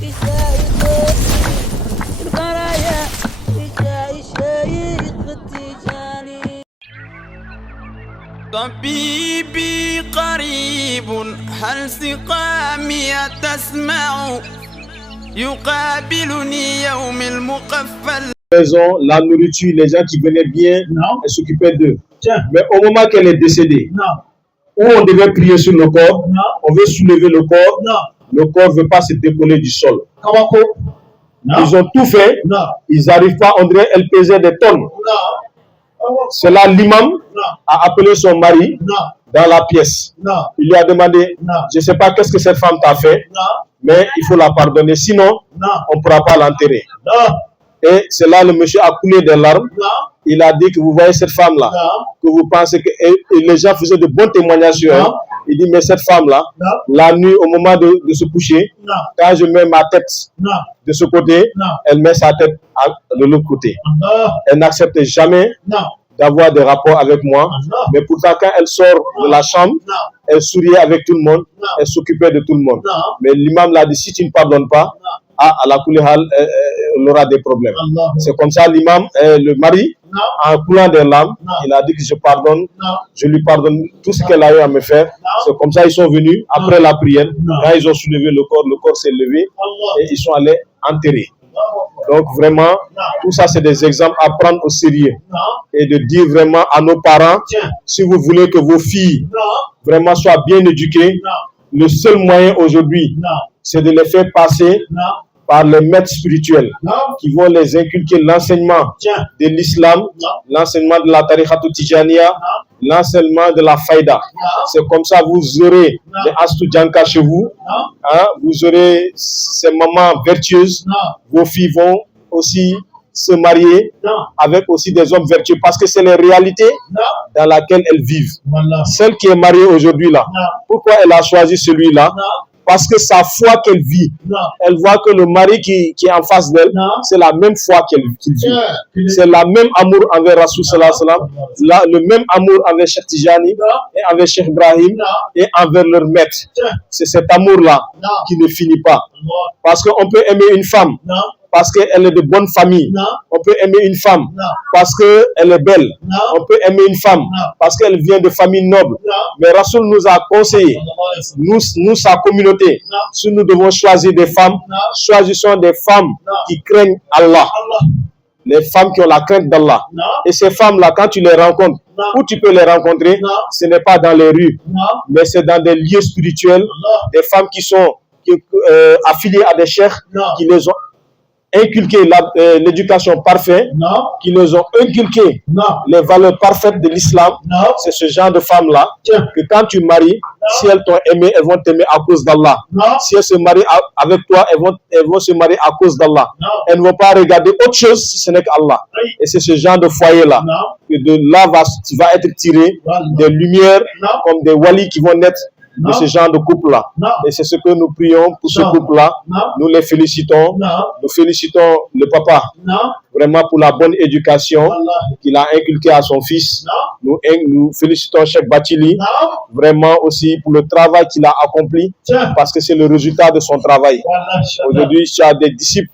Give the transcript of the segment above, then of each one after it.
طبيبي قريب هل سقامي تسمع يقابلني يوم المقفل. La nourriture, les gens qui venaient bien, elle s'occupait d'eux. Mais au moment qu'elle est décédée, où on devait prier sur le corps, on veut soulever le corps ne veut pas se décoller du sol. Ils ont tout fait, ils n'arrivent pas, on dirait qu'elle pesait des tonnes. C'est là l'imam a appelé son mari dans la pièce. Il lui a demandé, je ne sais pas qu'est-ce que cette femme t'a fait, mais il faut la pardonner, sinon on ne pourra pas l'enterrer. Et c'est là le monsieur a coulé des larmes. Il a dit que vous voyez cette femme-là, que vous pensez que... Et les gens faisaient de bons témoignages sur elle. Il dit, mais cette femme-là, la nuit, au moment de se coucher, quand je mets ma tête de ce côté, elle met sa tête de l'autre côté. Elle n'accepte jamais d'avoir des rapports avec moi. Mais pourtant, quand elle sort de la chambre, elle souriait avec tout le monde, elle s'occupait de tout le monde. Mais l'imam l'a dit, si tu ne pardonnes pas, à la Koulihal, elle aura des problèmes. C'est comme ça, l'imam, le mari, en coulant des larmes, il a dit que je pardonne, je lui pardonne tout ce qu'elle a eu à me faire. C'est comme ça, ils sont venus, après la prière, quand ils ont soulevé le corps s'est levé, et ils sont allés enterrer. Donc vraiment, tout ça, c'est des exemples à prendre au sérieux. Et de dire vraiment à nos parents, si vous voulez que vos filles vraiment soient bien éduquées, le seul moyen aujourd'hui, c'est de les faire passer par les maîtres spirituels qui vont les inculquer l'enseignement de l'islam, l'enseignement de la tariqa tijaniya, l'enseignement de la faïda. C'est comme ça vous aurez les Astou Djanka chez vous, vous aurez ces mamans vertueuses, vos filles vont aussi se marier avec aussi des hommes vertueux parce que c'est les réalités dans laquelle elles vivent. Celle qui est mariée aujourd'hui là, pourquoi elle a choisi celui-là? Parce que sa foi qu'elle vit, elle voit que le mari qui est en face d'elle, c'est la même foi qu'il vit. C'est le même amour envers Rasoul sallallahu alayhi wa sallam, le même amour envers Cheikh Tijani et envers Cheikh Ibrahim et envers leur maître. C'est cet amour-là qui ne finit pas. Parce qu'on peut aimer une femme parce qu'elle est de bonne famille. On peut aimer une femme parce qu'elle est belle. On peut aimer une femme parce qu'elle vient de famille noble. Mais Rasoul nous a conseillé, nous sa communauté, si nous devons choisir des femmes, choisissons des femmes qui craignent Allah. Les femmes qui ont la crainte d'Allah. Et ces femmes-là, quand tu les rencontres, où tu peux les rencontrer, ce n'est pas dans les rues, mais c'est dans des lieux spirituels, des femmes qui sont affiliées à des cheikhs, qui les ont inculqué l'éducation parfaite, qui nous ont inculqué les valeurs parfaites de l'islam. C'est ce genre de femmes-là que quand tu maries, si elles t'ont aimé, elles vont t'aimer à cause d'Allah. Si elles se marient avec toi, elles vont se marier à cause d'Allah. Elles ne vont pas regarder autre chose si ce n'est qu'Allah. Et c'est ce genre de foyer-là que de là va être tiré des lumières comme des walis qui vont naître de ce genre de couple-là. Et c'est ce que nous prions pour ce couple-là. Nous les félicitons. Nous félicitons le papa vraiment pour la bonne éducation qu'il a inculquée à son fils. Nous félicitons Cheikh Bathily vraiment aussi pour le travail qu'il a accompli parce que c'est le résultat de son travail. Aujourd'hui, tu as des disciples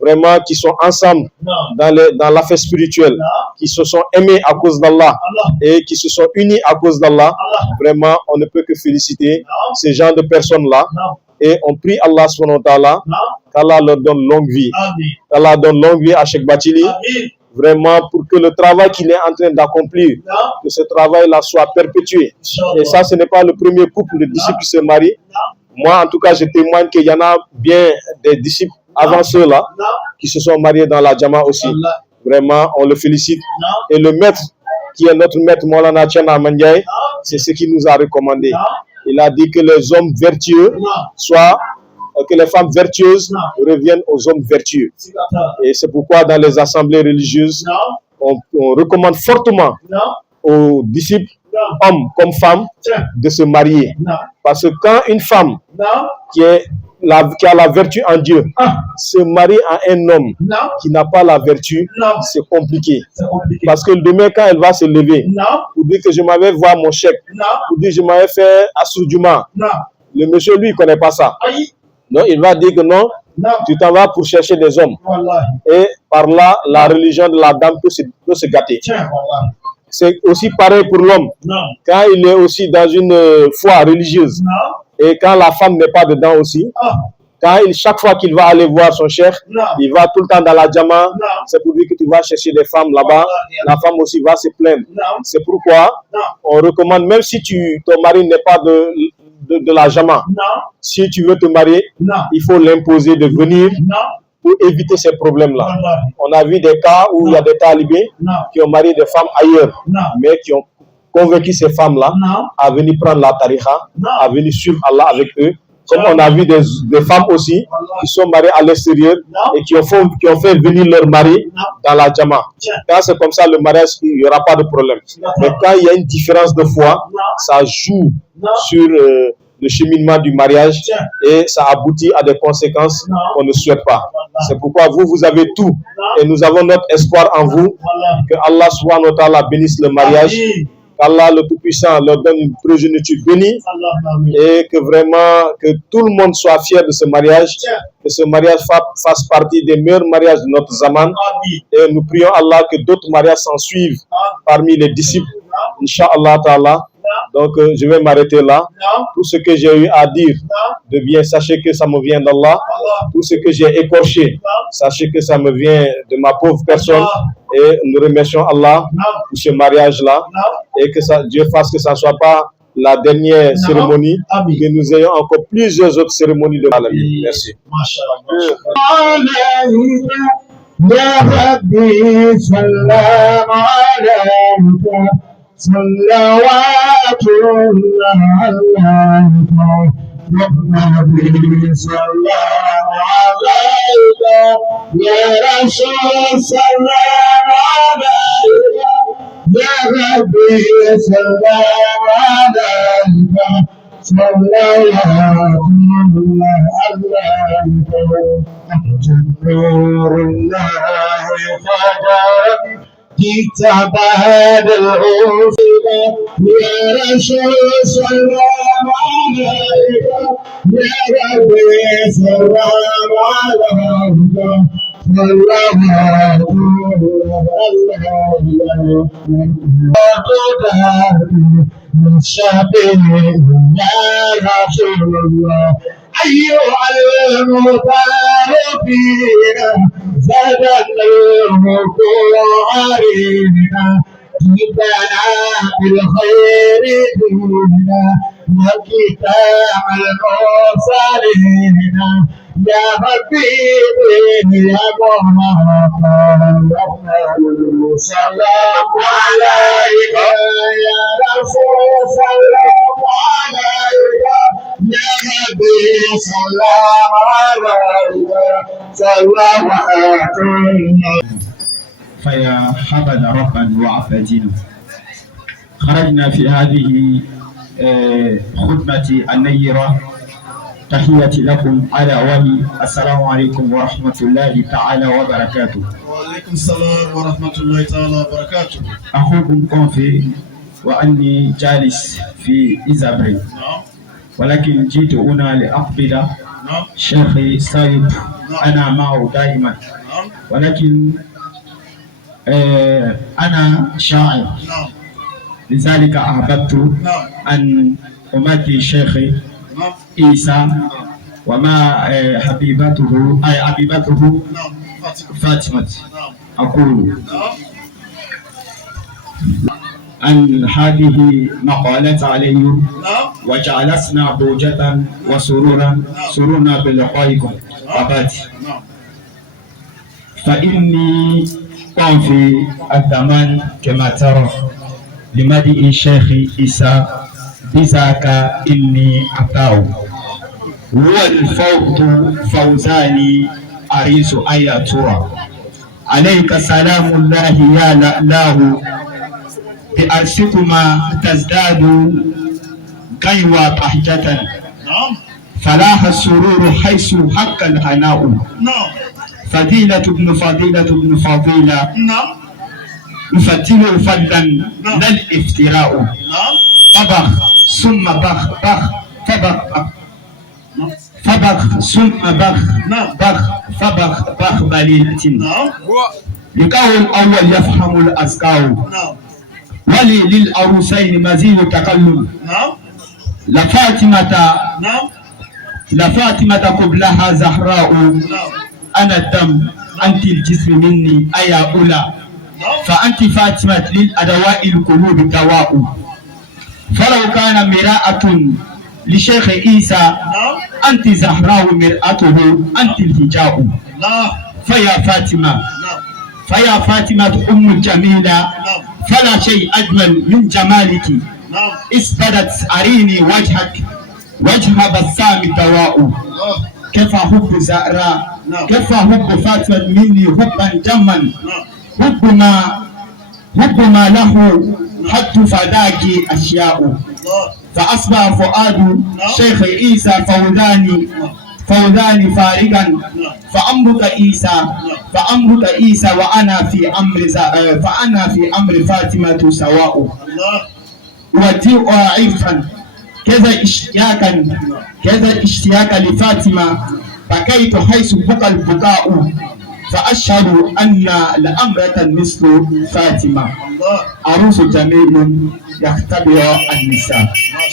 vraiment qui sont ensemble dans l'affaire spirituelle, qui se sont aimés à cause d'Allah et qui se sont unis à cause d'Allah. Vraiment, on ne peut que féliciter ces gens de personnes-là. Et on prie Allah subhanahu wa ta'ala qu'Allah leur donne longue vie. Qu'Allah donne longue vie à Cheikh Bathily. Vraiment pour que le travail qu'il est en train d'accomplir, que ce travail-là soit perpétué. Et ça, ce n'est pas le premier couple de disciples qui se marient. Moi, en tout cas, je témoigne qu'il y en a bien des disciples avant ceux-là qui se sont mariés dans la Jama aussi. Vraiment, on le félicite. Et le maître, qui est notre maître Maulana Tchana Mandiaye, c'est ce qu'il nous a recommandé. Il a dit que les hommes vertueux que les femmes vertueuses reviennent aux hommes vertueux. Et c'est pourquoi dans les assemblées religieuses, on recommande fortement aux disciples, hommes comme femmes, de se marier. Parce que quand une femme qui a la vertu en Dieu se marie à un homme qui n'a pas la vertu, c'est compliqué. Parce que demain, quand elle va se lever pour dire que je m'avais voir mon chèque, pour dire que je m'avais fait Assoudjouma, le monsieur, lui, il ne connaît pas ça. Non, il va dire que non, tu t'en vas pour chercher des hommes. Et par là, la religion de la dame peut se gâter. C'est aussi pareil pour l'homme. Quand il est aussi dans une foi religieuse et quand la femme n'est pas dedans aussi, chaque fois qu'il va aller voir son cheikh, il va tout le temps dans la djama. C'est pour lui que tu vas chercher des femmes là-bas. La femme aussi va se plaindre. C'est pourquoi on recommande, même si ton mari n'est pas de la jama, si tu veux te marier, il faut l'imposer de venir pour éviter ces problèmes-là. On a vu des cas où il y a des talibés qui ont marié des femmes ailleurs, mais qui ont convaincu ces femmes-là à venir prendre la tariqa, à venir suivre Allah avec eux. Comme on a vu des femmes aussi qui sont mariées à l'extérieur et qui ont fait venir leur mari dans la djama. Quand c'est comme ça, le mariage, il n'y aura pas de problème. Mais quand il y a une différence de foi, ça joue sur le cheminement du mariage et ça aboutit à des conséquences qu'on ne souhaite pas. C'est pourquoi vous avez tout et nous avons notre espoir en vous. Que Allah subhanahu wa ta'ala bénisse le mariage. Qu'Allah le Tout-Puissant leur donne une progéniture bénie et que vraiment que tout le monde soit fier de ce mariage, que ce mariage fasse partie des meilleurs mariages de notre zaman. Et nous prions Allah que d'autres mariages s'en suivent parmi les disciples, Inch'Allah ta'ala. Donc je vais m'arrêter là. Tout ce que j'ai eu à dire de bien, sachez que ça me vient d'Allah. Tout ce que j'ai écorché, sachez que ça me vient de ma pauvre personne. Et nous remercions Allah pour ce mariage-là. Et que Dieu fasse que ça ne soit pas la dernière cérémonie, que nous ayons encore plusieurs autres cérémonies de maladie. Merci. صلوات الله عليك النبي صلى الله عليك يا رسول صلى الله عليك يا ربي صلى الله عليك صلوات الله عليك نور الله فجر جئت بعد العصر يا رسول صلى الله عليك يا ربي صلى الله عليك صلوات الله من شبيه يا رسول الله أيها المتعرفين زادنا المكوارين جئتنا بالخير دينا وكتاب المرسلين يا حبيبي يا محمد سلام عليك يا رسول سلام عليك يا نبي سلام عليك سلام عليك فيا حبذا ربا وعفدنا خرجنا في هذه خدمة النيرة تحياتي لكم على ولي السلام عليكم ورحمة الله تعالى وبركاته. وعليكم السلام ورحمة الله تعالى وبركاته. أخوكم كونفي وأني جالس في إزابري ولكن جئت هنا لأقبل شيخي سايب أنا معه دائما ولكن أنا شاعر لذلك أحببت أن أمدي شيخي عيسى وما حبيبته أي حبيبته فاطمة أقول أن هذه مقالة علي وجعلتنا بوجة سرورنا بلقائكم أبات فإني قام في الزمان كما ترى لمدئ الشيخ عيسى بذاك إني أتاه والفوت فوزاني أريس أي ترى عليك سلام الله يا لألاه بأرسكما تزداد كيوى طحجة فلاح السرور حيث حق الهناء فضيلة ابن فضيلة يفتل فضلا لا الافتراء طبخ ثم بخ فبخ فبخ ثم بخ بخ فبخ بخ بليلة. لقاء الأول يفهم الأذكار ولي للعروسين مزيد تكلم. لفاطمة قبلها زهراء أنا الدم أنت الجسم مني أيا أولى فأنت فاطمة للأدواء القلوب دواء. فلو كان مراءة لشيخ عيسى أنت زهراء مرآته أنت الهجاء. فيا فاطمة أم الجميلة فلا شيء أجمل من جمالك إثبتت أريني وجهك وجه بسام دواء. كيف حب زهراء كيف حب فاطمة مني حبا جما حب ما له حتى فداك أشياء. فأصبح فؤاد شيخ عيسى فوزاني فارغا فأمرك عيسى وأنا في أمر فاطمة سواء. وديء عرفا كذا اشتياقا لفاطمة بكيت حيث بكى البكاء. فأشهد أن لأمرة مثل فاطمة عروس جميل يختبر النساء.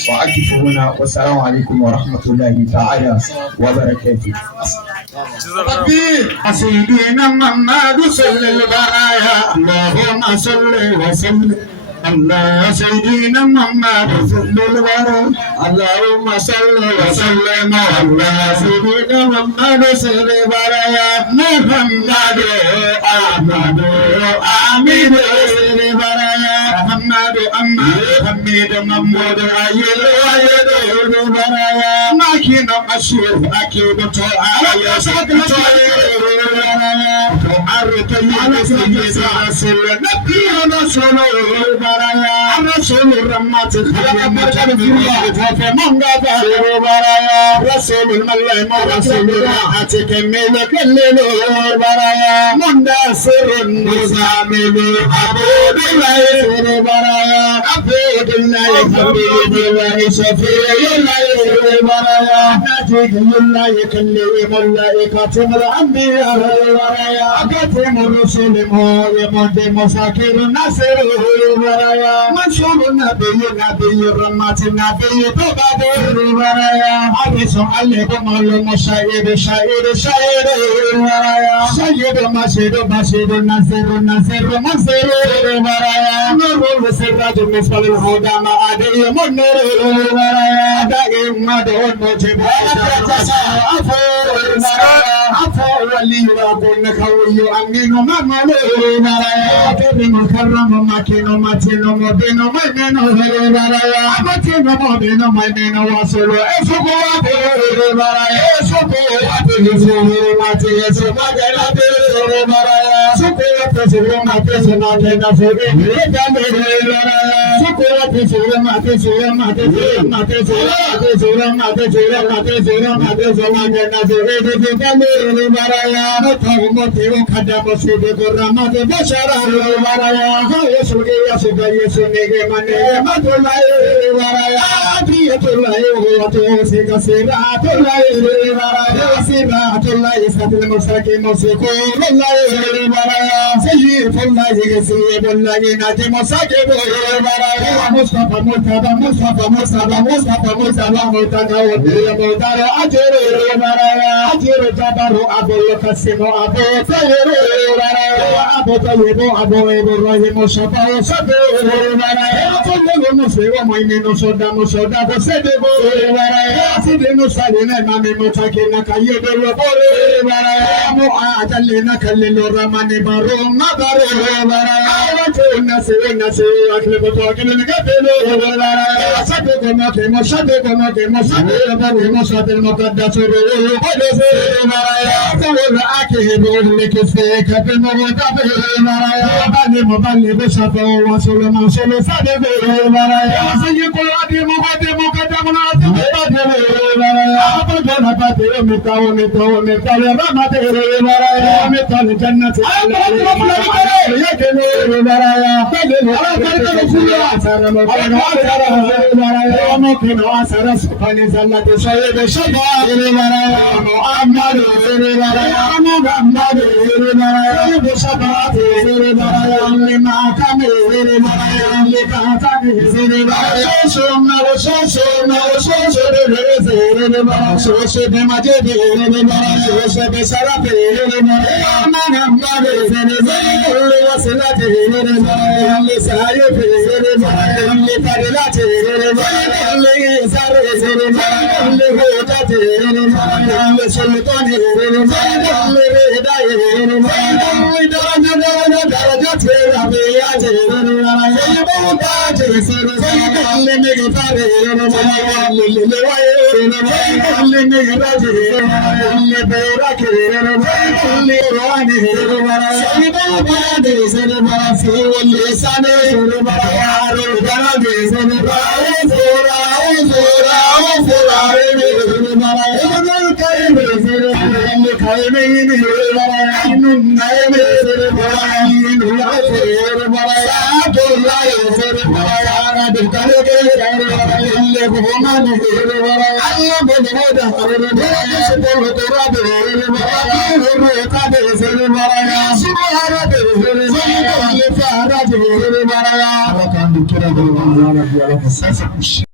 وأقف هنا والسلام عليكم ورحمة الله تعالى وبركاته. سيدنا محمد صلى البرايا اللهم صل وسلم الله سيدنا محمد صلى البرايا اللهم صل وسلم على سيدنا محمد صلى البرايا محمد أحمد آمين صلى البرايا محمد حميد محمود أيد البرايا ماكين أشير أكيد تعالى سيدنا تعرف يا سيدي رسول نبي رسول البرايا رسول الرمات رسول الملائم رسول الراحة كمل كل البرايا مندسر مزامل عبود الله البرايا عبود الله حبيب الله شفيع الله البرايا ناجي الله يكلم الملائكة والأنبياء البرايا كتم الرسل يمد مساكر ناصر البرايا منشور نبي الرمات النبي توبة البرايا حديث عليكم المشاهد شاهد البرايا شاهد مسجد ناصر منصر البرايا نور السراج مثل الهدى ما أدري منور البرايا دائم مدعو المجيب عفو ولي وكن خوي أمين مملو البرايا كريم الكرم مكين متين مبين مؤمن البرايا متين مبين مؤمن وصل اسبوع البرايا اسبوع ماتي اسبوع البرايا سكوت سبوع ماتي سنة نفسي البرايا سكوت سبوع ماتي سبوع ماتي ماتي سبوع ماتي سبوع ماتي سبوع ماتي سبوع نفسي البرايا متى كذا بسيط كرامات بشر البرايا يسوع يسوع من مدلله البرايا أدرية الله وتوسك سرات الله البرايا سرات الله ستر المساكين مسكون الله البرايا سيف الله سيف الله نجم مساكين البرايا مصطفى مدار أجر البرايا أجر جبر أبو القاسم أبو طيب أبو طيب أبو إبراهيم شفاء شفيع البرايا كل مسلم مؤمن صدام صدام صدق البرايا سيدنا سالين إمام متكين كيد البر البرايا معاجلنا كل الرحمن بروم نظر البرايا الناس أكل بتوكل القبل البرايا صدق مكيم صدق المقدس البرايا الأكيد لك فيك بالمغتب المرايا بني مبلغ شفا وصل منصول صدق المرايا سيد قرادي مقدم ناصب بدل المرايا أبدنا بدل متى رمت المرايا مثل جنة يكن المرايا بدل المرايا ممكن واسر سبحان زلة سيد شباب المرايا محمد محمد سيد شباب المرايا لما كان المرايا لكاتب المرايا شوش بمجد المرايا شوش بشرف المرايا محمد كل وصلة المرايا لسايف المرايا لفضلة المرايا لإنسان المرايا لهدى المرايا لسلطان المرايا لرداء المرايا درجة ربيعة المرايا لموتاج المرايا لمغفر المرايا للوائل المرايا لمغرج المرايا لبورك المرايا لروان المرايا لموتاج المرايا واللسان المرايا للجنب المرايا Sasa